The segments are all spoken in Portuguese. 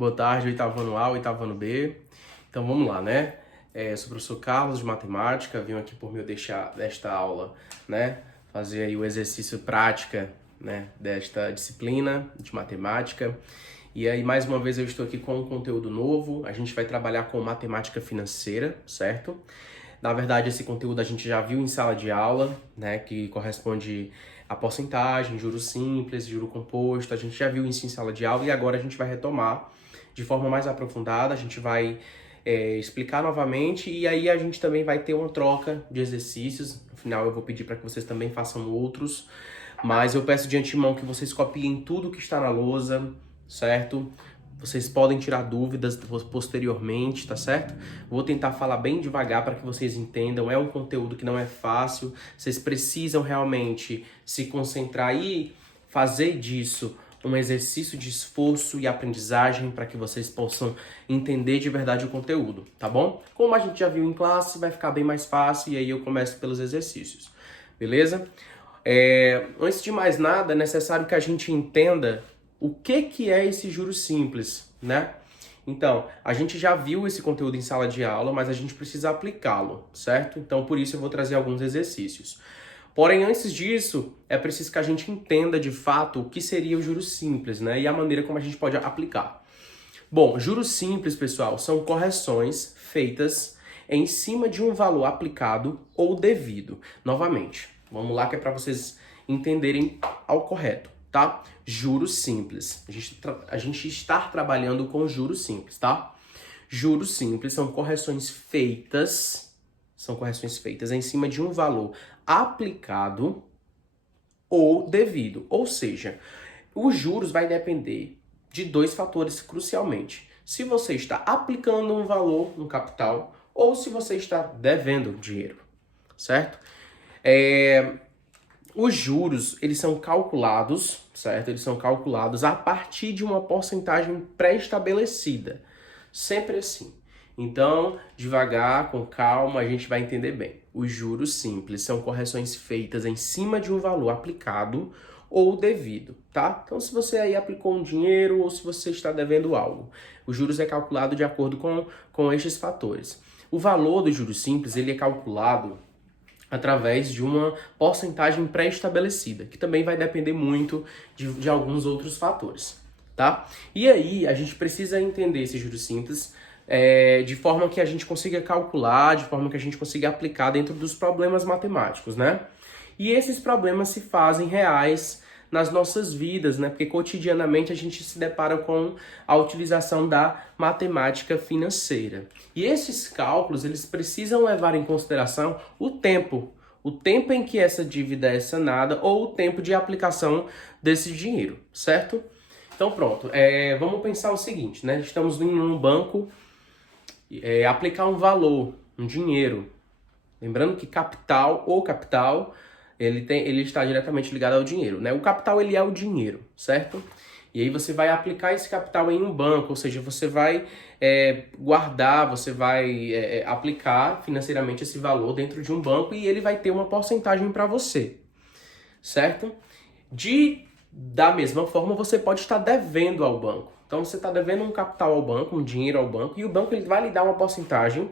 Boa tarde, oitavo ano A, oitavo ano B. Então vamos lá, né? Sou o professor Carlos de Matemática, vim aqui por meio desta aula, né? Fazer aí o exercício prática, né? Desta disciplina de Matemática. E aí, mais uma vez, eu estou aqui com um conteúdo novo. A gente vai trabalhar com matemática financeira, certo? Na verdade, esse conteúdo a gente já viu em sala de aula, né? Que corresponde a porcentagem, juros simples, juro composto. A gente já viu isso em sala de aula e agora a gente vai retomar de forma mais aprofundada. A gente vai explicar novamente e aí a gente também vai ter uma troca de exercícios. No final, eu vou pedir para que vocês também façam outros, mas eu peço de antemão que vocês copiem tudo que está na lousa, certo? Vocês podem tirar dúvidas posteriormente, tá certo? Vou tentar falar bem devagar para que vocês entendam. É um conteúdo que não é fácil. Vocês precisam realmente se concentrar e fazer disso um exercício de esforço e aprendizagem para que vocês possam entender de verdade o conteúdo, tá bom? Como a gente já viu em classe, vai ficar bem mais fácil e aí eu começo pelos exercícios, beleza? Antes de mais nada, é necessário que a gente entenda o que é esse juros simples, né? Então, a gente já viu esse conteúdo em sala de aula, mas a gente precisa aplicá-lo, certo? Então, por isso eu vou trazer alguns exercícios. Porém, antes disso, é preciso que a gente entenda de fato o que seria o juros simples, né? E a maneira como a gente pode aplicar. Bom, juros simples, pessoal, são correções feitas em cima de um valor aplicado ou devido. Novamente, vamos lá que é para vocês entenderem ao correto, tá? Juros simples. A gente está trabalhando com juros simples, tá? Juros simples são correções feitas em cima de um valor aplicado ou devido. Ou seja, os juros vai depender de dois fatores crucialmente. Se você está aplicando um valor no capital ou se você está devendo dinheiro, certo? Os juros, eles são calculados, certo? Eles são calculados a partir de uma porcentagem pré-estabelecida. Sempre assim. Então, devagar, com calma, a gente vai entender bem. Os juros simples são correções feitas em cima de um valor aplicado ou devido, tá? Então, se você aí aplicou um dinheiro ou se você está devendo algo, os juros é calculado de acordo com estes fatores. O valor dos juros simples, ele é calculado através de uma porcentagem pré-estabelecida, que também vai depender muito de alguns outros fatores, tá? E aí, a gente precisa entender esses juros simples de forma que a gente consiga calcular, de forma que a gente consiga aplicar dentro dos problemas matemáticos, né? E esses problemas se fazem reais nas nossas vidas, né? Porque cotidianamente a gente se depara com a utilização da matemática financeira. E esses cálculos, eles precisam levar em consideração o tempo em que essa dívida é sanada ou o tempo de aplicação desse dinheiro, certo? Então pronto, vamos pensar o seguinte, né? Estamos em um banco, aplicar um valor, um dinheiro. Lembrando que capital, ele está diretamente ligado ao dinheiro, né? O capital, ele é o dinheiro, certo? E aí você vai aplicar esse capital em um banco, ou seja, você vai guardar, você vai aplicar financeiramente esse valor dentro de um banco e ele vai ter uma porcentagem para você, certo? Da mesma forma, você pode estar devendo ao banco. Então, você está devendo um capital ao banco, um dinheiro ao banco, e o banco ele vai lhe dar uma porcentagem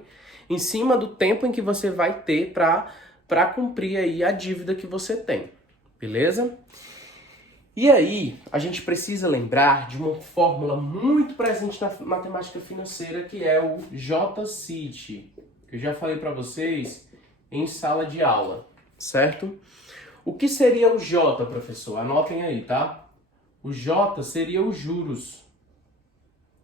em cima do tempo em que você vai ter para cumprir aí a dívida que você tem, beleza? E aí, a gente precisa lembrar de uma fórmula muito presente na matemática financeira, que é o J-CIT, que eu já falei para vocês em sala de aula, certo? O que seria o J, professor? Anotem aí, tá? O J seria os juros,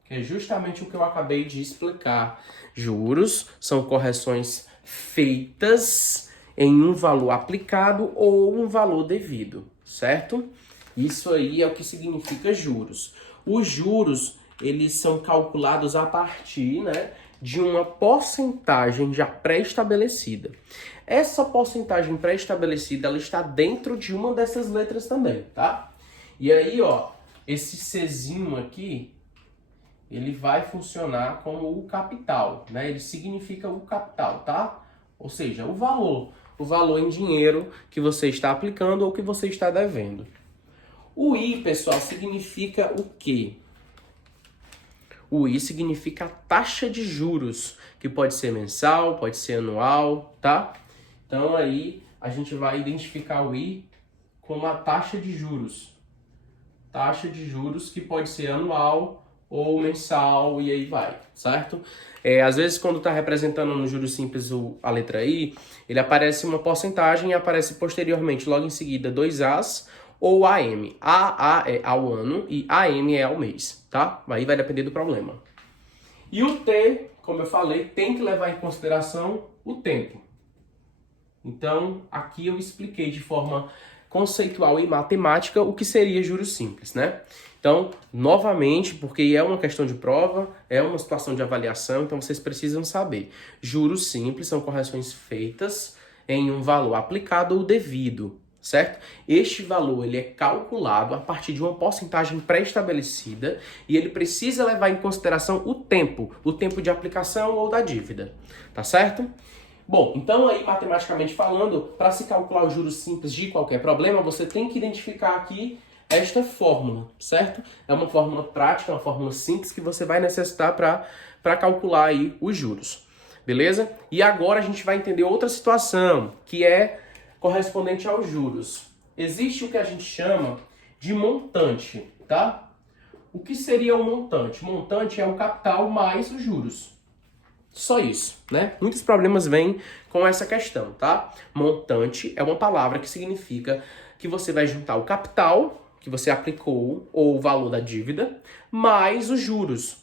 que é justamente o que eu acabei de explicar. Juros são correções feitas em um valor aplicado ou um valor devido, certo? Isso aí é o que significa juros. Os juros, eles são calculados a partir, né, de uma porcentagem já pré-estabelecida. Essa porcentagem pré-estabelecida, ela está dentro de uma dessas letras também, tá? E aí, ó, esse Czinho aqui, ele vai funcionar como o capital, né? Ele significa o capital, tá? Ou seja, o valor em dinheiro que você está aplicando ou que você está devendo. O I, pessoal, significa o quê? O I significa a taxa de juros, que pode ser mensal, pode ser anual, tá? Então aí a gente vai identificar o I como a taxa de juros. Taxa de juros que pode ser anual ou mensal e aí vai, certo? Às vezes quando está representando no juros simples a letra I, ele aparece uma porcentagem e aparece posteriormente, logo em seguida, 2 As ou AM. A é ao ano e AM é ao mês, tá? Aí vai depender do problema. E o T, como eu falei, tem que levar em consideração o tempo. Então, aqui eu expliquei de forma conceitual e matemática o que seria juros simples, né? Então, novamente, porque é uma questão de prova, é uma situação de avaliação, então vocês precisam saber. Juros simples são correções feitas em um valor aplicado ou devido, certo? Este valor ele é calculado a partir de uma porcentagem pré-estabelecida e ele precisa levar em consideração o tempo de aplicação ou da dívida, tá certo? Bom, então aí matematicamente falando, para se calcular os juros simples de qualquer problema, você tem que identificar aqui esta fórmula, certo? É uma fórmula prática, uma fórmula simples que você vai necessitar para calcular aí os juros, beleza? E agora a gente vai entender outra situação, que é correspondente aos juros. Existe o que a gente chama de montante, tá? O que seria o montante? Montante é o capital mais os juros. Só isso, né? Muitos problemas vêm com essa questão, tá? Montante é uma palavra que significa que você vai juntar o capital que você aplicou ou o valor da dívida mais os juros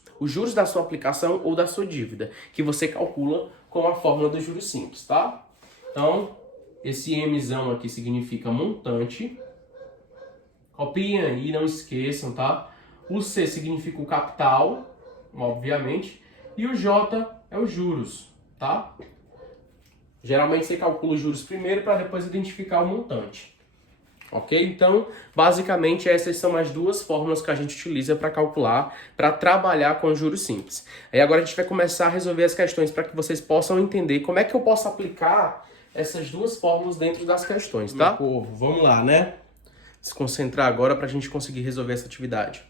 da sua aplicação ou da sua dívida, que você calcula com a fórmula dos juros simples, tá? Então, esse Mzão aqui significa montante. Copiem aí, não esqueçam, tá? O C significa o capital, obviamente, e o J é os juros, tá? Geralmente você calcula os juros primeiro para depois identificar o montante. Ok? Então, basicamente, essas são as duas fórmulas que a gente utiliza para calcular, para trabalhar com juros simples. Aí agora a gente vai começar a resolver as questões para que vocês possam entender como é que eu posso aplicar essas duas fórmulas dentro das questões, tá? Meu povo, vamos lá, né? Se concentrar agora para a gente conseguir resolver essa atividade.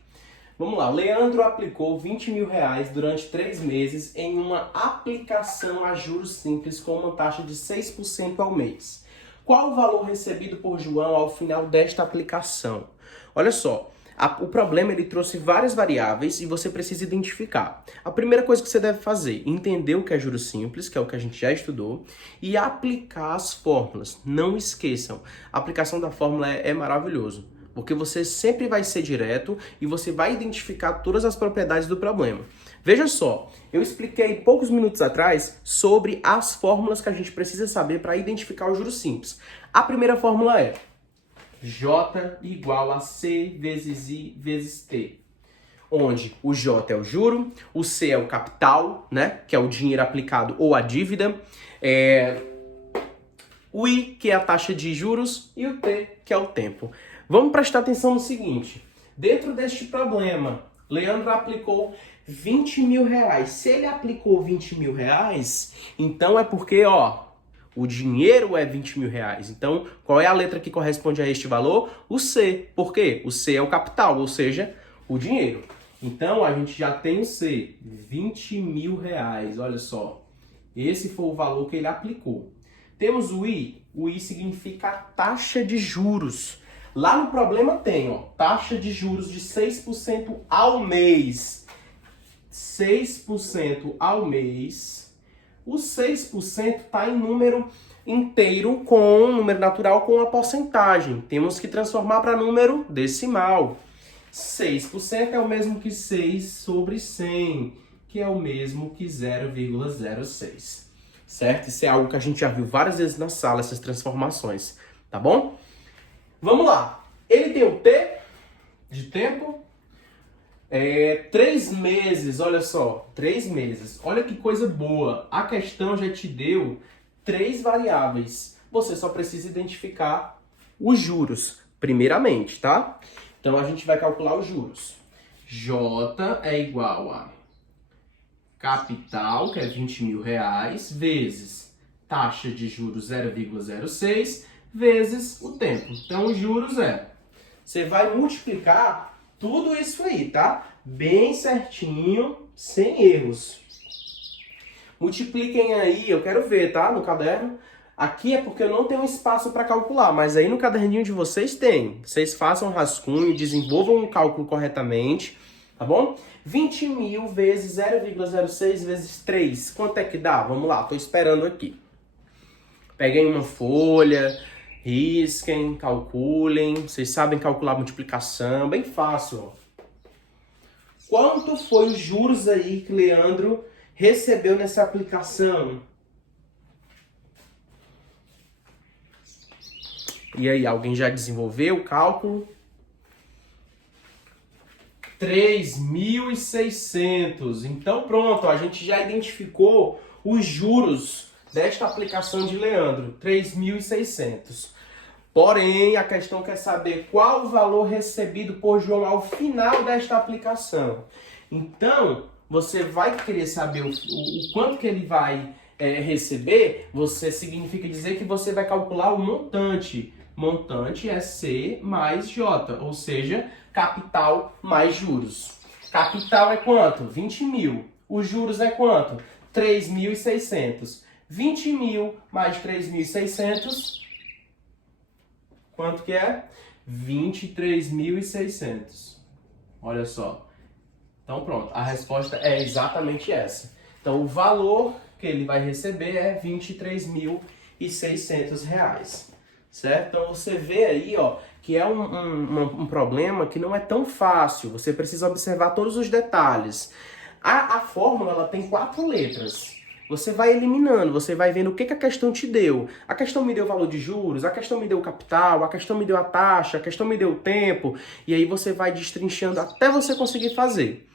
Vamos lá, Leandro aplicou 20 mil reais durante 3 meses em uma aplicação a juros simples com uma taxa de 6% ao mês. Qual o valor recebido por João ao final desta aplicação? Olha só, o problema ele trouxe várias variáveis e você precisa identificar. A primeira coisa que você deve fazer, entender o que é juros simples, que é o que a gente já estudou, e aplicar as fórmulas. Não esqueçam, a aplicação da fórmula é maravilhoso. Porque você sempre vai ser direto e você vai identificar todas as propriedades do problema. Veja só, eu expliquei poucos minutos atrás sobre as fórmulas que a gente precisa saber para identificar os juros simples. A primeira fórmula é J igual a C vezes I vezes T. Onde o J é o juro, o C é o capital, né, que é o dinheiro aplicado ou a dívida, o I, que é a taxa de juros, e o T, que é o tempo. Vamos prestar atenção no seguinte, dentro deste problema, Leandro aplicou 20 mil reais. Se ele aplicou 20 mil reais, então é porque, o dinheiro é 20 mil reais. Então, qual é a letra que corresponde a este valor? O C. Por quê? O C é o capital, ou seja, o dinheiro. Então, a gente já tem o C, 20 mil reais. Olha só, esse foi o valor que ele aplicou. Temos o I. O I significa a taxa de juros. Lá no problema tem, taxa de juros de 6% ao mês. 6% ao mês. O 6% está em número inteiro número natural com a porcentagem. Temos que transformar para número decimal. 6% é o mesmo que 6 sobre 100, que é o mesmo que 0,06. Certo? Isso é algo que a gente já viu várias vezes na sala, essas transformações. Tá bom? Vamos lá. Ele tem o T de tempo. 3 meses, olha só. 3 meses. Olha que coisa boa. A questão já te deu 3 variáveis. Você só precisa identificar os juros, primeiramente, tá? Então, a gente vai calcular os juros. J é igual a capital, que é 20 mil reais, vezes taxa de juros 0,06, vezes o tempo. Então, os juros você vai multiplicar tudo isso aí, tá? bem certinho, sem erros. Multipliquem aí, eu quero ver, tá? No caderno. Aqui é porque eu não tenho espaço para calcular, mas aí no caderninho de vocês tem. Vocês façam um rascunho, desenvolvam um cálculo corretamente, tá bom? 20 mil vezes 0,06 vezes 3, quanto é que dá? Vamos lá, tô esperando aqui. Peguem uma folha, risquem, calculem. Vocês sabem calcular multiplicação, bem fácil. Quanto foi os juros aí que Leandro recebeu nessa aplicação? E aí, alguém já desenvolveu o cálculo? 3.600. Então pronto, a gente já identificou os juros desta aplicação de Leandro, 3.600. Porém, a questão quer saber qual o valor recebido por João ao final desta aplicação. Então, você vai querer saber o quanto que ele vai receber, você significa dizer que você vai calcular o montante. Montante é C mais J, ou seja, capital mais juros. Capital é quanto? 20 mil. Os juros é quanto? 3.600. 20 mil mais 3.600, quanto que é? 23.600. Olha só. Então pronto, a resposta é exatamente essa. Então o valor que ele vai receber é R$ 23.600. Certo? Então você vê aí, ó, que é um problema que não é tão fácil. Você precisa observar todos os detalhes. A fórmula ela tem 4 letras. Você vai eliminando, você vai vendo o que a questão te deu. A questão me deu o valor de juros, a questão me deu o capital, a questão me deu a taxa, a questão me deu o tempo. E aí você vai destrinchando até você conseguir fazer.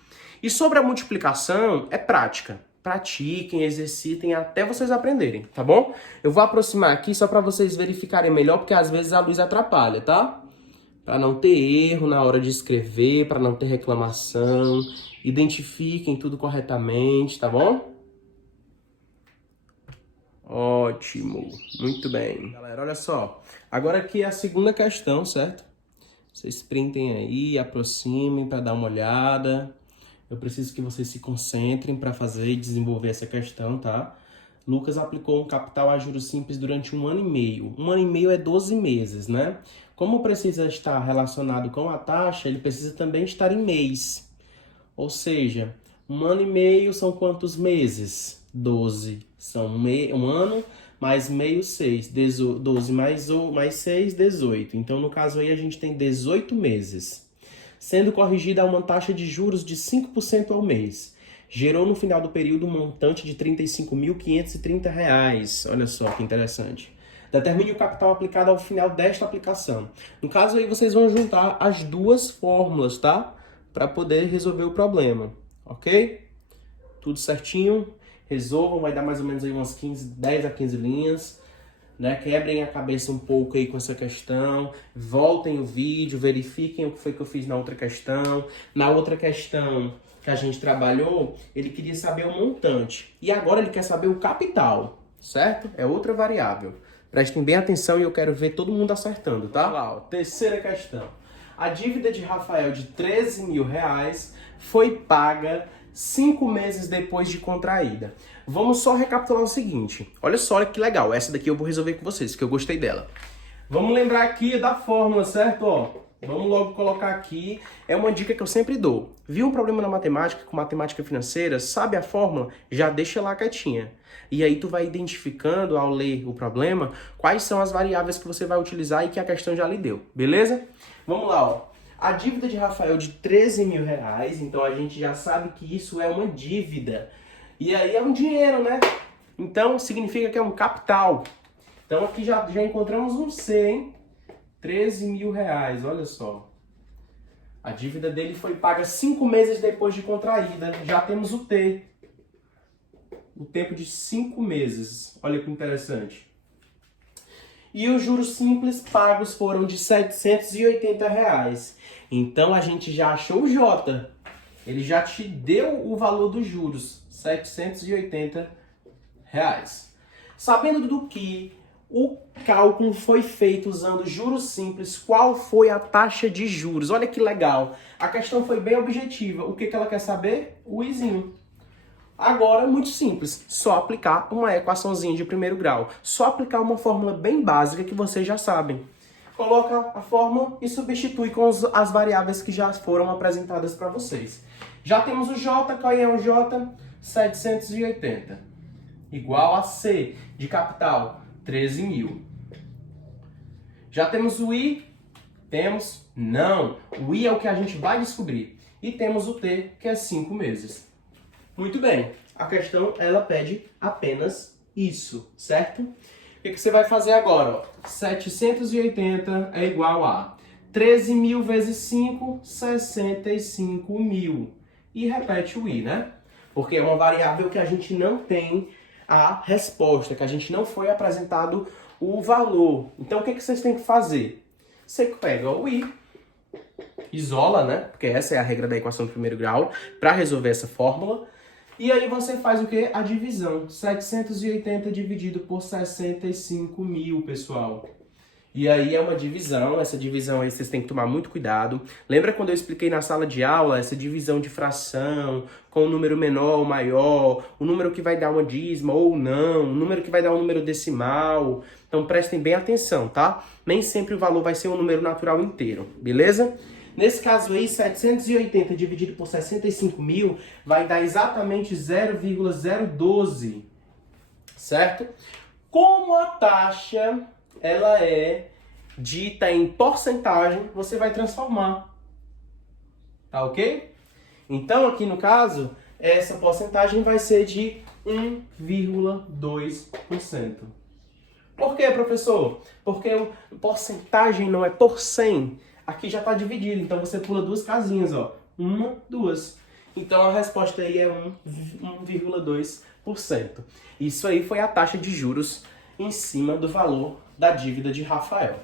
E sobre a multiplicação, é prática. Pratiquem, exercitem até vocês aprenderem, tá bom? Eu vou aproximar aqui só para vocês verificarem melhor, porque às vezes a luz atrapalha, tá? Para não ter erro na hora de escrever, para não ter reclamação. Identifiquem tudo corretamente, tá bom? Ótimo, muito bem. Galera, olha só. Agora aqui é a segunda questão, certo? Vocês printem aí, aproximem para dar uma olhada. Eu preciso que vocês se concentrem para fazer e desenvolver essa questão, tá? Lucas aplicou um capital a juros simples durante 1 ano e meio. 1 ano e meio é 12 meses, né? Como precisa estar relacionado com a taxa, ele precisa também estar em mês. Ou seja, 1 ano e meio são quantos meses? 12. São um ano mais meio, 6. 12 mais 6, 18. Então, no caso aí, a gente tem 18 meses. Sendo corrigida a uma taxa de juros de 5% ao mês. Gerou no final do período um montante de R$ 35.530. Olha só que interessante. Determine o capital aplicado ao final desta aplicação. No caso aí, vocês vão juntar as duas fórmulas, tá? Para poder resolver o problema, ok? Tudo certinho. Resolvam, vai dar mais ou menos aí umas 10 a 15 linhas. Né? Quebrem a cabeça um pouco aí com essa questão, voltem o vídeo, verifiquem o que foi que eu fiz na outra questão. Na outra questão que a gente trabalhou, ele queria saber o montante. E agora ele quer saber o capital, certo? É outra variável. Prestem bem atenção e eu quero ver todo mundo acertando, tá? Lá, ó, terceira questão. A dívida de Rafael de R$ 13.000 foi paga 5 meses depois de contraída. Vamos só recapitular o seguinte. Olha só, olha que legal. Essa daqui eu vou resolver com vocês, que eu gostei dela. Vamos lembrar aqui da fórmula, certo? Ó, vamos logo colocar aqui. É uma dica que eu sempre dou. Viu um problema na matemática, com matemática financeira, sabe a fórmula? Já deixa lá quietinha. E aí tu vai identificando, ao ler o problema, quais são as variáveis que você vai utilizar e que a questão já lhe deu. Beleza? Vamos lá, ó. A dívida de Rafael de R$ 13.000, então a gente já sabe que isso é uma dívida. E aí é um dinheiro, né? Então significa que é um capital. Então aqui já encontramos um C, hein? R$ 13.000, olha só. A dívida dele foi paga 5 meses depois de contraída. Já temos o T. O tempo de 5 meses. Olha que interessante. E os juros simples pagos foram de R$ 780. Então a gente já achou o J. Ele já te deu o valor dos juros, R$ 780. Sabendo do que O cálculo foi feito usando juros simples. Qual foi a taxa de juros? Olha que legal. A questão foi bem objetiva. O que ela quer saber? O izinho. Agora, muito simples. Só aplicar uma equaçãozinha de primeiro grau. Só aplicar uma fórmula bem básica que vocês já sabem. Coloca a fórmula e substitui com as variáveis que já foram apresentadas para vocês. Já temos o J. Qual é o J? 780. Igual a C de capital. 13.000. Já temos o I? Temos? Não. O I é o que a gente vai descobrir. E temos o T, que é 5 meses. Muito bem. A questão, ela pede apenas isso, certo? O que você vai fazer agora? 780 é igual a 13.000 vezes 5, 65.000. E repete o I, né? Porque é uma variável que a gente não tem a resposta, que a gente não foi apresentado o valor. Então, o que vocês têm que fazer? Você pega o I, isola, né? Porque essa é a regra da equação do primeiro grau, para resolver essa fórmula. E aí você faz o quê? A divisão. 780 dividido por 65.000, pessoal. E aí é uma divisão, essa divisão aí vocês têm que tomar muito cuidado. Lembra quando eu expliquei na sala de aula essa divisão de fração, com um número menor ou maior, o número que vai dar uma dízima ou não, o número que vai dar um número decimal. Então prestem bem atenção, tá? Nem sempre o valor vai ser um número natural inteiro, beleza? Nesse caso aí, 780 dividido por 65.000 vai dar exatamente 0,012, certo? Como a taxa ela é dita em porcentagem, você vai transformar. Tá ok? Então, aqui no caso, essa porcentagem vai ser de 1,2%. Por quê, professor? Porque a porcentagem não é por 100. Aqui já está dividido, então você pula duas casinhas, ó. 1, 2. Então a resposta aí é 1,2%. Isso aí foi a taxa de juros em cima do valor da dívida de Rafael.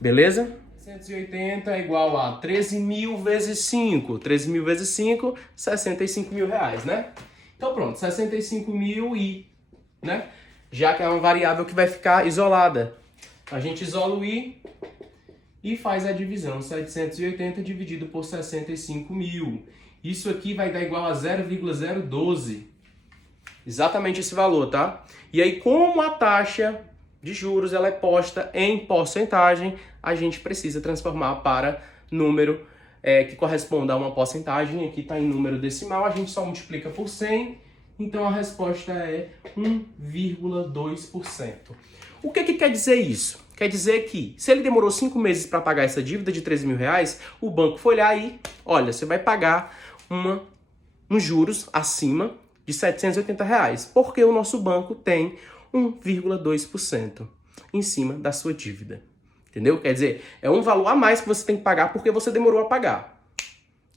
Beleza? 180 é igual a 13.000 vezes 5. 13.000 vezes 5, 65.000 reais, né? Então pronto, 65.000 e, né? Já que é uma variável que vai ficar isolada. A gente isola o i e faz a divisão. 780 dividido por 65.000. Isso aqui vai dar igual a 0,012. Exatamente esse valor, tá? E aí, como a taxa de juros ela é posta em porcentagem, a gente precisa transformar para número que corresponda a uma porcentagem. Aqui está em número decimal, a gente só multiplica por 100, então a resposta é 1,2%. O que quer dizer isso? Quer dizer que se ele demorou 5 meses para pagar essa dívida de 13.000 reais, o banco foi lá e, olha, você vai pagar uns juros acima de 780 reais, porque o nosso banco tem 1,2% em cima da sua dívida. Entendeu? Quer dizer, é um valor a mais que você tem que pagar porque você demorou a pagar.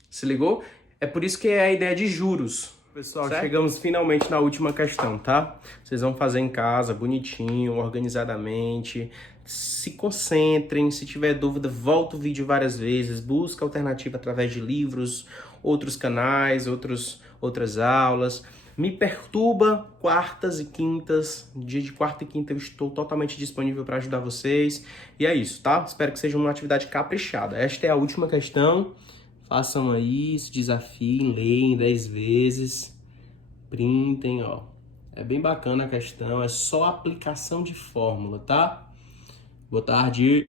Se ligou? É por isso que é a ideia de juros. Pessoal, certo? Chegamos finalmente na última questão, tá? Vocês vão fazer em casa, bonitinho, organizadamente. Se concentrem, se tiver dúvida, volta o vídeo várias vezes, busca alternativa através de livros, outros canais, outras aulas. Me perturba quartas e quintas, dia de quarta e quinta eu estou totalmente disponível para ajudar vocês. E é isso, tá? Espero que seja uma atividade caprichada. Esta é a última questão. Façam aí, se desafiem, leem 10 vezes, printem, ó. É bem bacana a questão, é só aplicação de fórmula, tá? Boa tarde.